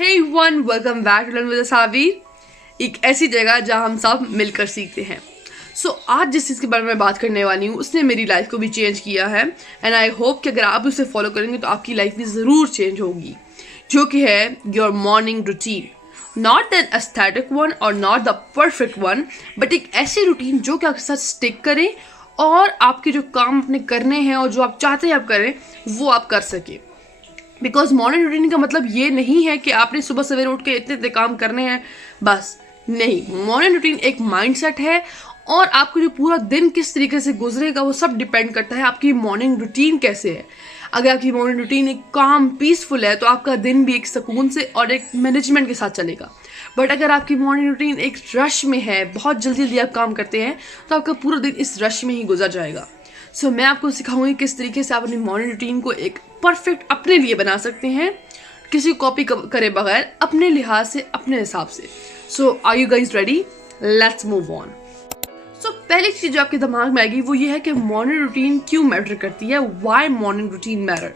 Hey everyone welcome back to learn with Savir, एक ऐसी जगह जहां हम सब मिलकर सीखते हैं। आज जिस चीज़ के बारे में बात करने वाली हूँ उसने मेरी लाइफ को भी चेंज किया है एंड आई होप कि अगर आप उसे फॉलो करेंगे तो आपकी लाइफ भी ज़रूर चेंज होगी, जो कि है your morning routine. Not an aesthetic one और not the perfect one, but एक ऐसी रूटीन जो कि आपके साथ स्टिक करे और आपके जो काम अपने करने हैं और जो आप चाहते हैं आप करें वो आप कर सकें। बिकॉज मॉर्निंग रूटीन का मतलब ये नहीं है कि आपने सुबह सवेरे उठ के इतने इतने काम करने हैं, बस नहीं। मॉर्निंग रूटीन एक माइंडसेट है और आपको जो पूरा दिन किस तरीके से गुजरेगा वो सब डिपेंड करता है आपकी मॉर्निंग रूटीन कैसे है। अगर आपकी मॉर्निंग रूटीन एक काम पीसफुल है तो आपका दिन भी एक सुकून से और एक मैनेजमेंट के साथ चलेगा। बट अगर आपकी मॉर्निंग रूटीन एक रश में है, बहुत जल्दी जल्दी आप काम करते हैं, तो आपका पूरा दिन इस रश में ही गुजर जाएगा। मैं आपको सिखाऊंगी किस तरीके से आप अपनी मॉर्निंग रूटीन को एक परफेक्ट अपने लिए बना सकते हैं, किसी कॉपी करे बगैर, अपने लिहाज से, अपने हिसाब से। Are you guys ready? Let's move on. पहली चीज जो आपके दिमाग में आएगी वो ये है कि मॉर्निंग रूटीन क्यों मैटर करती है, वाई मॉर्निंग रूटीन मैटर।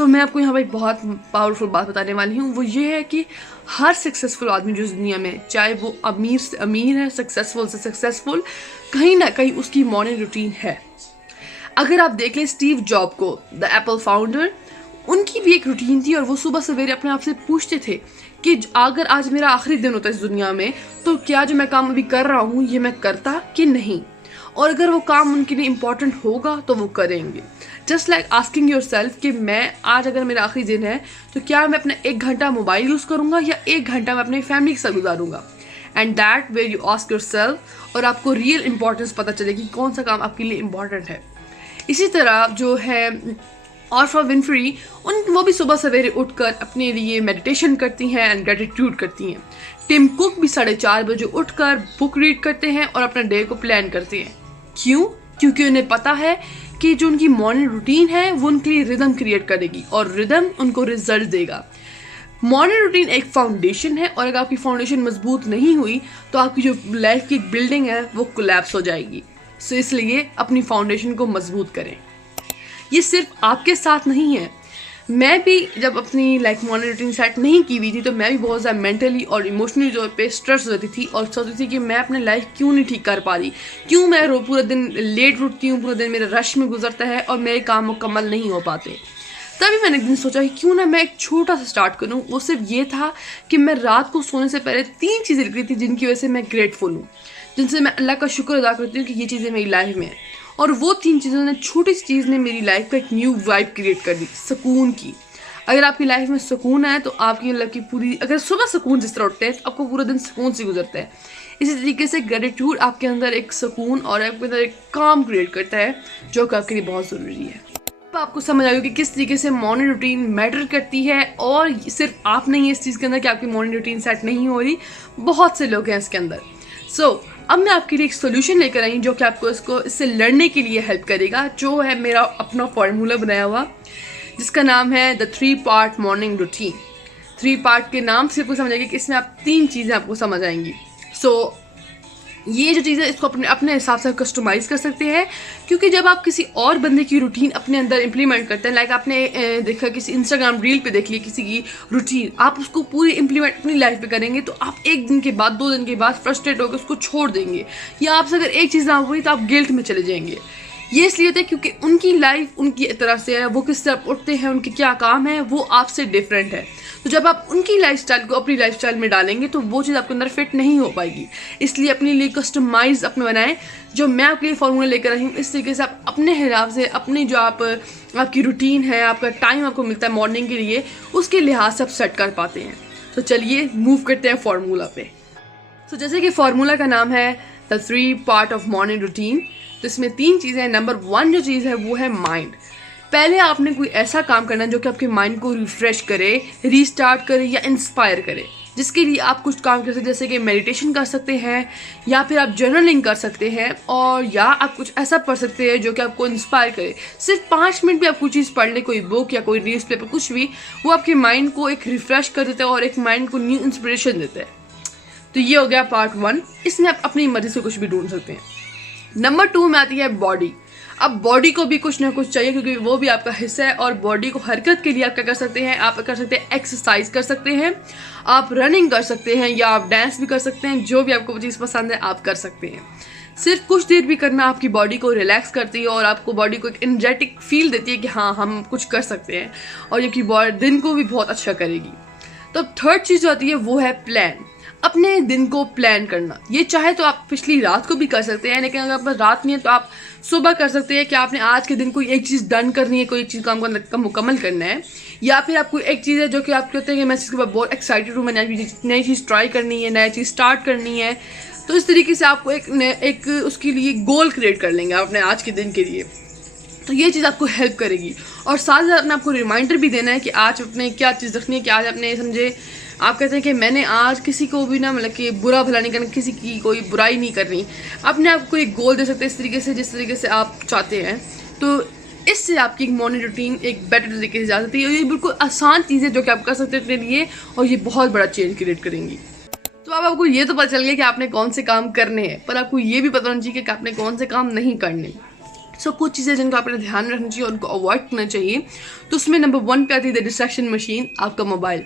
मैं आपको यहाँ पर एक बहुत पावरफुल बात बताने वाली हूँ। वो ये है कि हर सक्सेसफुल आदमी जो इस दुनिया में, चाहे वो अमीर से अमीर है, सक्सेसफुल से सक्सेसफुल, कहीं ना कहीं उसकी मॉर्निंग रूटीन है। अगर आप देखें स्टीव जॉब को, द एप्पल फाउंडर, उनकी भी एक रूटीन थी और वो सुबह सवेरे अपने आप से पूछते थे कि अगर आज मेरा आखिरी दिन होता इस दुनिया में तो क्या जो मैं काम अभी कर रहा हूँ ये मैं करता कि नहीं, और अगर वो काम उनके लिए इम्पोर्टेंट होगा तो वो करेंगे। Just like asking your self कि मैं आज अगर मेरा आखिरी दिन है तो क्या मैं अपना 1 घंटा मोबाइल यूज़ करूँगा या 1 घंटा मैं अपनी फैमिली के साथ गुजारूंगा। And that way you ask yourself और आपको रियल इंपॉर्टेंस पता चलेगी कौन सा काम आपके लिए इम्पोर्टेंट है। इसी तरह जो है ऑफ्रा विनफ्री, वो भी सुबह सवेरे उठकर अपने लिए मेडिटेशन करती हैं एंड ग्रेटिट्यूड करती हैं। टिम कुक भी 4:30 बजे उठकर बुक रीड करते हैं और अपना डे को प्लान करते हैं। क्यों? क्योंकि उन्हें पता है कि जो उनकी मॉर्निंग रूटीन है वो उनके लिए रिदम क्रिएट करेगी और रिदम उनको रिजल्ट देगा। मॉर्निंग रूटीन एक फाउंडेशन है और अगर आपकी फाउंडेशन मजबूत नहीं हुई तो आपकी जो लाइफ की एक बिल्डिंग है वो कोलैप्स हो जाएगी। इसलिए अपनी फाउंडेशन को मजबूत करें। ये सिर्फ आपके साथ नहीं है, मैं भी जब अपनी मॉर्निंग रूटीन सेट नहीं की हुई थी तो मैं भी बहुत ज़्यादा मेंटली और इमोशनली तौर पे स्ट्रेस हो जाती थी और सोचती थी कि मैं अपनी लाइफ क्यों नहीं ठीक कर पा रही, क्यों मैं पूरा दिन लेट उठती हूँ, पूरा दिन मेरा रश में गुजरता है और मेरे काम मुकम्मल नहीं हो पाते। तभी मैंने एक दिन सोचा कि क्यों ना मैं एक छोटा सा स्टार्ट करूँ। वो सिर्फ ये था कि मैं रात को सोने से पहले 3 चीज़ें लिख रही थी जिनकी वजह से मैं ग्रेटफुल हूँ, जिनसे मैं अल्लाह का शुक्र अदा करती हूँ कि ये चीज़ें मेरी लाइफ में हैं। और वो 3 चीज़ों ने, छोटी सी चीज़ ने मेरी लाइफ का एक न्यू वाइब क्रिएट कर दी, सुकून की। अगर आपकी लाइफ में सुकून है तो आपकी मतलब की पूरी, अगर सुबह सुकून जिस तरह उठते हैं तो आपको पूरा दिन सुकून से गुजरता है। इसी तरीके से ग्रेटिट्यूड आपके अंदर एक सुकून और आपके अंदर एक काम क्रिएट करता है जो कि आपके लिए बहुत ज़रूरी है। अब आपको समझ आएगा कि किस तरीके से मॉर्निंग रूटीन मैटर करती है और सिर्फ आप नहीं है इस चीज़ के अंदर कि आपकी मॉर्निंग रूटीन सेट नहीं हो रही, बहुत से लोग हैं इसके अंदर। अब मैं आपके लिए एक सोल्यूशन लेकर आई जो कि आपको इससे लड़ने के लिए हेल्प करेगा, जो है मेरा अपना फॉर्मूला बनाया हुआ जिसका नाम है the 3 part morning routine. 3 part के नाम से आपको समझ आएगी कि इसमें आप 3 चीज़ें आपको समझ आएंगी। ये जो चीज़ है इसको अपने हिसाब से कस्टमाइज़ कर सकते हैं, क्योंकि जब आप किसी और बंदे की रूटीन अपने अंदर इंप्लीमेंट करते हैं, लाइक आपने देखा किसी इंस्टाग्राम रील पे देख ली किसी की रूटीन, आप उसको पूरी इंप्लीमेंट अपनी लाइफ पे करेंगे तो आप 1 दिन के बाद 2 दिन के बाद फ्रस्ट्रेट होकर उसको छोड़ देंगे, या आपसे अगर एक चीज़ ना हुई तो आप गिल्ट में चले जाएंगे। ये इसलिए होता है क्योंकि उनकी लाइफ उनकी तरह से है, वो किस तरह उठते हैं, उनके क्या काम है, वो आपसे डिफरेंट है। तो जब आप उनकी लाइफस्टाइल को अपनी लाइफस्टाइल में डालेंगे तो वो चीज़ आपके अंदर फिट नहीं हो पाएगी। इसलिए अपने लिए कस्टमाइज अपने बनाएं। जो मैं आपके लिए फॉर्मूला लेकर आई हूँ, इस तरीके से आप अपने हिसाब से अपनी जो आपकी रूटीन है, आपका टाइम आपको मिलता है मॉर्निंग के लिए, उसके लिहाज से आप सेट कर पाते हैं। तो चलिए मूव करते हैं फॉर्मूला पे। जैसे कि फॉर्मूला का नाम है the 3 part of morning routine, तो इसमें 3 चीज़ें हैं। नंबर 1 जो चीज़ है वो है माइंड। पहले आपने कोई ऐसा काम करना है जो कि आपके माइंड को रिफ्रेश करे, रीस्टार्ट करे या इंस्पायर करे, जिसके लिए आप कुछ काम कर सकते हैं, जैसे कि मेडिटेशन कर सकते हैं या फिर आप जर्नलिंग कर सकते हैं, और या आप कुछ ऐसा पढ़ सकते हैं जो कि आपको इंस्पायर करे। सिर्फ 5 मिनट भी आप कोई चीज़ पढ़ लें, कोई बुक या कोई न्यूज़पेपर, कुछ भी, वो आपके माइंड को एक रिफ्रेश कर देता है और एक माइंड को न्यू इंस्पिरेशन देता है। तो ये हो गया पार्ट 1। इसमें आप अपनी मर्जी से कुछ भी ढूंढ सकते हैं। नंबर 2 में आती है बॉडी। अब बॉडी को भी कुछ ना कुछ चाहिए, क्योंकि वो भी आपका हिस्सा है। और बॉडी को हरकत के लिए आप क्या कर सकते हैं, आप कर सकते हैं एक्सरसाइज कर सकते हैं, आप रनिंग कर सकते हैं, या आप डांस भी कर सकते हैं। जो भी आपको चीज़ पसंद है आप कर सकते हैं। सिर्फ कुछ देर भी करना आपकी बॉडी को रिलैक्स करती है और आपको बॉडी को एक एनर्जेटिक फील देती है कि हाँ हम कुछ कर सकते हैं, और ये कि दिन को भी बहुत अच्छा करेगी। तो अब थर्ड चीज़ जो आती है वो है प्लान। अपने दिन को प्लान करना। ये चाहे तो आप पिछली रात को भी कर सकते हैं, लेकिन अगर आप रात नहीं है तो आप सुबह कर सकते हैं कि आपने आज के दिन कोई एक चीज़ डन करनी है, कोई एक चीज़ काम का मुकम्मल करना है। या फिर आपको एक चीज़ है जो कि आप कहते हैं कि मैं इसके बाद बहुत एक्साइटेड हूँ, मैं नई चीज़ ट्राई करनी है, नई चीज़ स्टार्ट करनी है। तो इस तरीके से आपको एक उसके लिए गोल क्रिएट कर लेंगे अपने आज के दिन के लिए। तो ये चीज़ आपको हेल्प करेगी। और साथ साथ अपने आपको रिमाइंडर भी देना है कि आज अपने क्या चीज़ रखनी है, कि आज अपने समझे आप कहते हैं कि मैंने आज किसी को भी ना मतलब कि बुरा भला नहीं करना, किसी की कोई बुराई नहीं करनी। अपने आप को एक गोल दे सकते हैं इस तरीके से, जिस तरीके से आप चाहते हैं। तो इससे आपकी एक मॉर्निंग रूटीन एक बेटर तरीके से जा सकती है। और ये बिल्कुल आसान चीज़ें जो कि आप कर सकते हैं अपने लिए, और ये बहुत बड़ा चेंज क्रिएट करेंगी। तो अब आपको ये तो पता चल गया कि आपने कौन से काम करने हैं, पर आपको ये भी पता होना चाहिए कि आपने कौन से काम नहीं करने। सो कुछ चीज़ें जिनको आपने ध्यान में रखना चाहिए और उनको अवॉइड करना चाहिए। तो उसमें नंबर 1 पे आती है द डिस्ट्रैक्शन मशीन, आपका मोबाइल।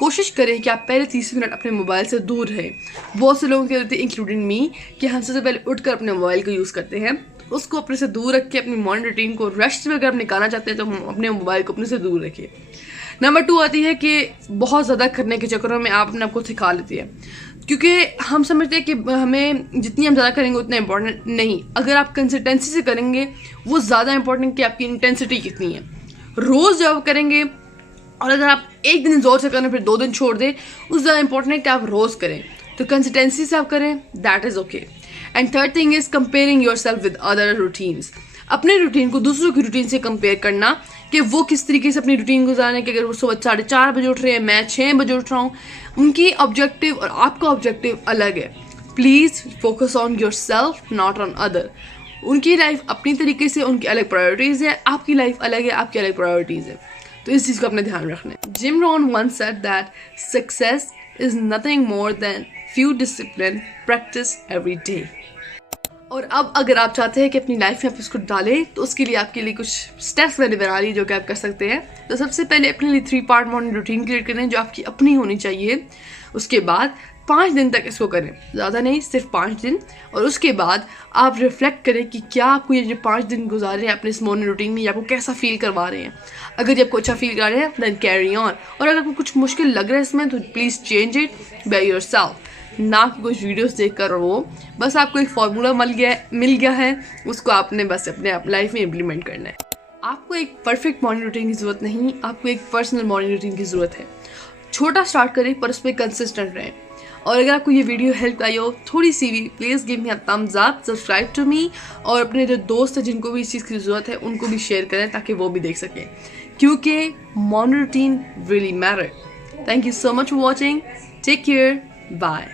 कोशिश करें कि आप पहले 30 मिनट अपने मोबाइल से दूर रहें। बहुत से लोगों के होते हैं इंक्लूडिंग मी कि हम सबसे पहले उठकर अपने मोबाइल को यूज़ करते हैं। उसको अपने से दूर रख के अपनी मॉर्निंग रूटीन को रेस्ट में अगर आप निकालना चाहते हैं तो अपने मोबाइल को अपने से दूर रखिए। नंबर 2 आती है कि बहुत ज़्यादा करने के चक्करों में आप अपने आप को सिखा लेती है, क्योंकि हम समझते हैं कि हमें जितनी हम ज़्यादा करेंगे उतना इंपॉर्टेंट नहीं। अगर आप कंसिस्टेंसी से करेंगे वो ज़्यादा इंपॉर्टेंट कि आपकी इंटेंसिटी कितनी है। रोज़ जब करेंगे, और अगर आप एक दिन ज़ोर से करें फिर 2 दिन छोड़ दें, उससे ज़्यादा इंपॉर्टेंट है कि आप रोज़ करें। तो कंसिस्टेंसी से आप करें, that is okay. And third thing is comparing your self with other routines. अपने रूटीन को दूसरों की रूटीन से कंपेयर करना कि वो किस तरीके से अपनी रूटीन गुजारने के। अगर वो सुबह 4:30 बजे उठ रहे हैं, मैं 6 बजे उठ रहा हूँ, उनकी ऑब्जेक्टिव और आपका ऑब्जेक्टिव अलग है। Please focus on your self, not on other. उनकी लाइफ अपनी तरीके से, उनकी अलग प्रायोरिटीज़ है, आपकी लाइफ अलग है, आपकी अलग प्रायोरिटीज़ है। तो इस चीज़ को अपने ध्यान रखना है। Jim Rohn once said that success is nothing more than few discipline practice every day। और अब अगर आप चाहते हैं कि अपनी लाइफ में आप इसको डालें, तो उसके लिए आपके लिए कुछ स्टेप्स मैंने बना ली जो कि आप कर सकते हैं। तो सबसे पहले अपने लिए 3 पार्ट मॉर्निंग रूटीन क्रिएट करें जो आपकी अपनी होनी चाहिए। उसके बाद 5 दिन तक इसको करें, ज़्यादा नहीं, सिर्फ 5 दिन। और उसके बाद आप रिफ्लेक्ट करें कि क्या आपको ये जो 5 दिन गुजारे हैं अपने इस मॉर्निंग रूटीन में, ये आपको कैसा फील करवा रहे हैं। अगर ये आपको अच्छा फील कर रहे हैं देन कैरी ऑन, और अगर आपको कुछ मुश्किल लग रहा है इसमें तो please change it by yourself, ना कि कुछ वीडियोस देखकर। वो बस आपको एक फार्मूला मिल गया है, उसको आपने बस अपने लाइफ में इम्प्लीमेंट करना है। आपको एक परफेक्ट मॉर्निंग रूटीन की ज़रूरत नहीं, आपको एक पर्सनल मॉर्निंग रूटीन की ज़रूरत है। छोटा स्टार्ट करें पर उस पर कंसिस्टेंट रहें। और अगर आपको ये वीडियो हेल्प आई हो थोड़ी सी भी, please give me a thumbs up, subscribe to me, और अपने जो दोस्त हैं जिनको भी इस चीज़ की ज़रूरत है उनको भी शेयर करें ताकि वो भी देख सकें, क्योंकि morning routine really matter. Thank you so much for watching, take care, bye.